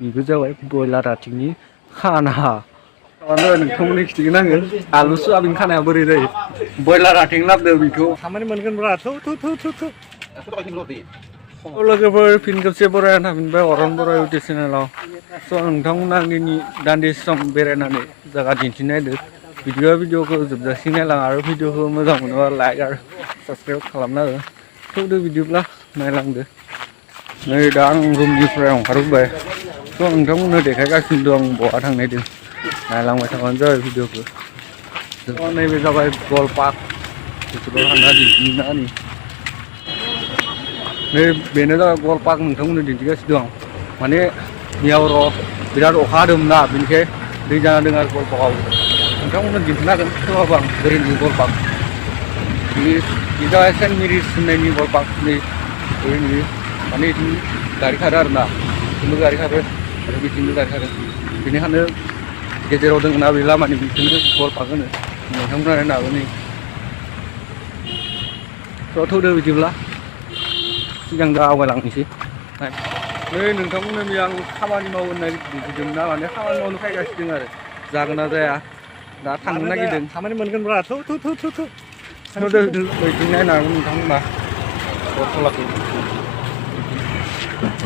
बेबो जाबाय बयलार आथिंनि खाना नोंथांमोननि खिथिगोन आङो आलु सयाबिन खानाया बोरै जायो बयलार आथिं लाबोदो बेखौ खामानि मोनगोन ब्रा थु लोगोफोर फिन खेबसे बरायना थाफिनबाय अरन बर' इउटुब चेनेलाव स' नोंथांमोना दिनै दान्दिसे सम बेरायनानै जायगा दिन्थिनायदो भिडिअ'खौ जोबजासिम नायलां आरो भिडिअ'खौ मोजां मोनोबा लाइक आरो साबसक्राइब खालामना हो थौदो बिदिब्ला नायलांदो नै दा आं रुमनिफ्राय ओंखारबोबाय स' नोंथांमोननो देखायगासिनो दं बहा थांनायदों नायलांबाय थाबानो जाबाय भिडिअ'खौ स' नैबे जाबाय गल पार्क बेफोराव थांना दिन्थिना नै बेनो जाबाय गल पार्क नोंथांमोननो दिन्थिगासिनो दं माने बेयाव बिराद अखा हादोंमोन ना बेनिखाय दै जाना दं आरो गल पार्कआव नोंथांमोननो दिन्थिनो हागोन सोरबाबा आं बोरै नुयो गल पार्क बे जाबाय सेन्ट मेरिस होननायनि गल पार्क नै बोरै नुयो माने बिथिं गारि खारो आरोना बिथिंबो गारि खारो आरो बिथिंबो गारि खारो बेनिखायनो गेजेराव दङ ना बे लामानि बेखौनो गल पार्क होनो नोंथांमोना नायनो हागोन नै स' थौदो बिदिब्ला सिगां दा आवगायलांनोसै नै नोंथांमोननो आं खामानि मावो होननाय दिन्थिदों ना माने खामानि मावनो फैगासिनो दं आरो जागोन ना जाया दा थांनो नागिरदों खामानि मोनगोनब्रा बैथिं नायनो हागोन नोंथांमोना बरथलाखौ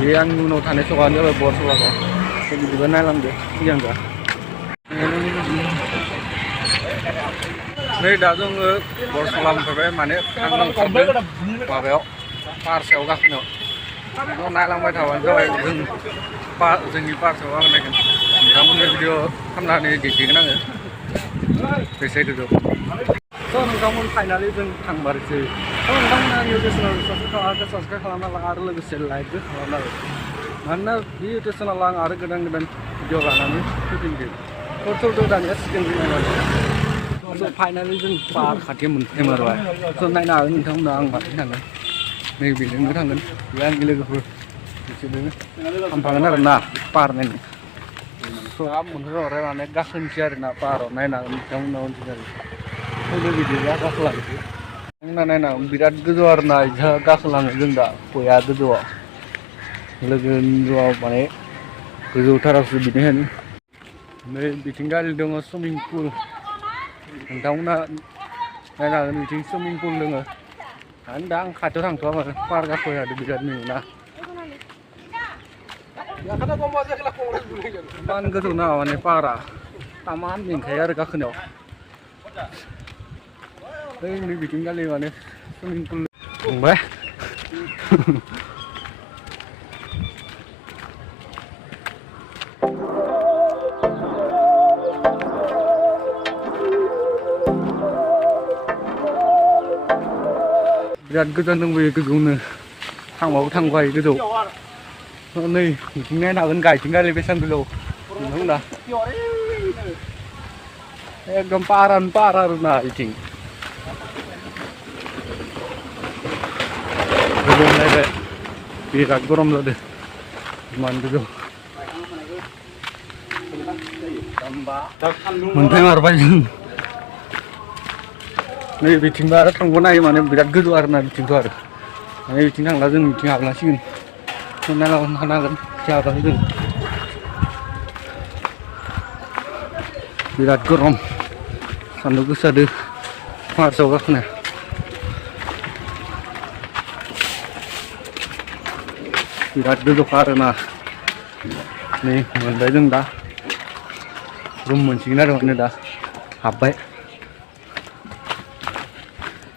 बे आंनि उनाव थानाय सकानो जाबाय बरथलाखौ बिदिबा नायलांदो सिगां दा नै दा जोङो बरथला मोनफैबाय माने आं ओंखारदों माबायाव पार्कआव गाखोनायाव नायलांबाय थाबानो जाबाय जोंनि पार्कआव आं नायगोन नोंथांमोननो भिडिअ खालामनानै दिन्थिगोन आङो बेसे गोजौ स' नोंथांमोन फाइनालि जों थांबारसै स' नोंथांमोना आंनि इउटुब चेनेलखौ साबसक्राइब खालामना ला आरो लोगोसे लाइकबो खालामना हो मानोना बे इउटुब चेनेलाव आं आरो गोदान भिडिअ लानानै फैफिनगोन थ' दानिया सिगां नायबाय स' फाइनालि जों पार्क खाथियाव मोनफैमारबाय स' नायनो हागोन नोंथांमोना आं माथिं थांगोन नै बेजोंनो थांगोन बे आंनि लोगोफोर बिसोरजोंनो थांफागोन आरो ना पार्क नायनो स' आं मोनफैहरबाय माने गाखोनोसै आरो ना पार्कआव नायनो हागोन नोंथांमोना उनथिंजाय फैदो बिदिब्ला गाखोलांसै नोंथांमोना नायनो हागोन बिराद गोजौ आरो ना बिदिहा गाखोलाङो जों दा गया गोजौआव लोगोनि जिउआव माने गोजौथारावसो बिनिखायनो नै बिथिं गारि दङ सुइमिं पुल नोंथांमोना नायनो हागोन बिथिं सुइमिं पुल दङ आरो दा आं खाथियाव थांथ'वा माने पार्कआ फैखादो बिराद नुयोना इमान गोजौ ना माने पार्कआ तामान मेंखायो आरो गाखोनायाव नै बिथिं गालि माने सुइमिं पुल थांबाय बिराद गोजान दंबोयो गोजौनो थांबाबो थांनो हायो गोजौ नै बिथिं नायनो हागोन गायथिं गारि बेसेबां गोजौ नोंथांमोना एकदम पाहारानो पाहार आरोना बिथिं गोजौ नायबाय बिराद गरम जादों इमान गोजौ मोनफैमारबाय जों नै बिथिंबो आरो थांबावनो हायो माने बिराद गोजौ आरोना बिथिंथ' आरो माने बिथिं थांला जों बिथिं हाबलांसिगोन नायलांनो हागोन बिथिं हाबलांनो जों बिराद गरम सान्दुं गोसा जादों पार्कआव गाखोनो बिराद गोजौखा आरोना नै मोनबाय जों दा रुम मोनसिगोन आरो माने दा हाबबाय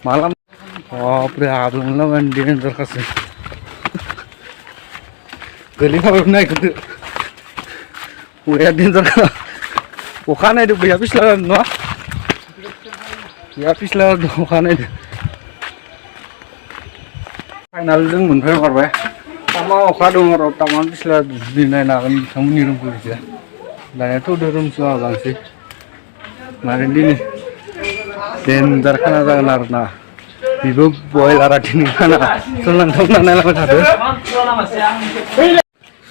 माला बापरे हाबलांला डेन्जारखासो गोलैखाबाय नायखोदो बया डेन्जारखा अखा नायदो बैया फिस्ला नङा बैया फिस्ला अखा नायदो फाइनाल जों मोनफैमारबाय तामा अखा दङ र' तामान फिस्ला नायनो हागोन बिथांमोननि रुमखौ बिदिया दानियाथ' रुमसिम हाबलांसै माने दिनै डेन्जार खाना जागोन आरोना बेबो बयलार आथिंनि खाना स' नोंथांमोना नायलांबाय थादो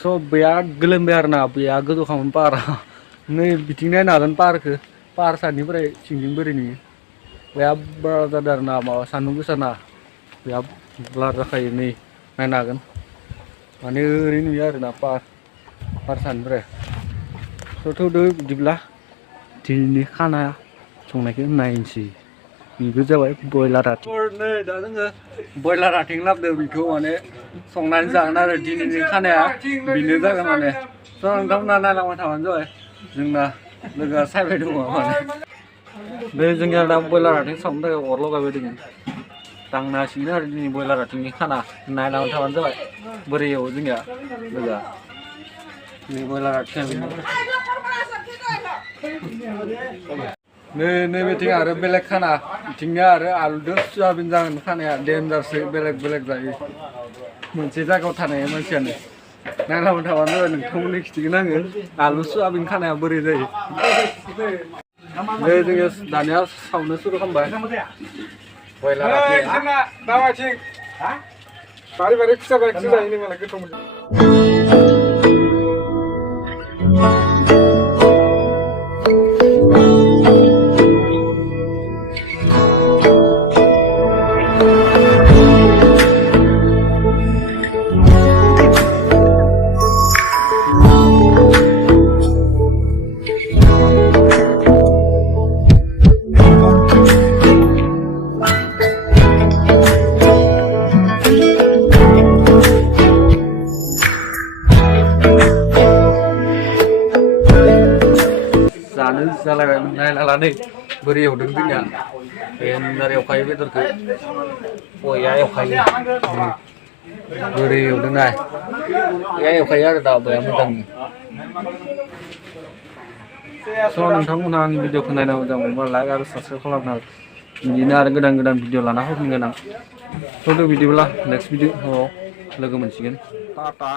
स' बिराद गोलोमबाय आरोना बिराद गोजौखामोन पाहारा नै बिथिं नायनो हागोन पाहार सानिफ्राय सिंजों बोरै नुयो बिराद बारा जादों आरोना माबा सान्दुं गोसाना बिराद ब्लार जाखायो नै नायनो हागोन माने ओरै नुयो आरोना पाहार पारसानिफ्राय थौदो बिदिब्ला दिनैनि खाना संनायखौ नायनोसै बेबो जाबाय बयलार आथिं नै दा जोङो बयलार आथिं लाबोदों बेखौ माने संनानै जागोन आरो दिनैनि खानाया बेनो जागोन माने थ' नोंथांमोना नायलांबाय थाबानो जाबाय जोंना लोगोआ सायबाय दङ माने बे जोंनिया दा बयलार आथिं सावनो थाखाय अर लगायबाय दङ दांनो हासिगोन आरो दिनै बयलार आथिंनि खाना नायलांबाय थाबानो जाबाय बोरै एवो जोंनिया लोगोआ नै बयलार आथिं नैबेथिं आरो बेलेग खाना बिथिंनिया आरो आलुजों सयाबिन जागोन खानाया देन्जारसो बेलेग बेलेग जायो मोनसे जायगायाव थानाय मानसियानो नायलांबाय थाबानो जाबाय नोंथांमोननि खिथिगोन आङो आलु सयाबिन खानाया बोरै जायो नै जोङो दानिया सावनो सुरु खालामबाय बयलार आथिं बारि बारि खुसा जायो मालाय गोथाव मोनो जानो जालायबाय नायला नै बोरै एवदों जोंनिया देन्जार एवखायो बेदरखौ बया एवखायो बोरै एवदों नाय बया एवखायो आरो दा बया मोजां स' नोंथांमोनहा आंनि भिडिअखौ नायनो मोजां मोनबा लाइक आरो साबस्क्राइब खालामनो बिदिनो आरो गोदान गोदान भिडिअ लाना फैफिनगोन आं थ' बिदिब्ला नेक्स्ट भिडिअआव लोगो मोनसिगोन टाटा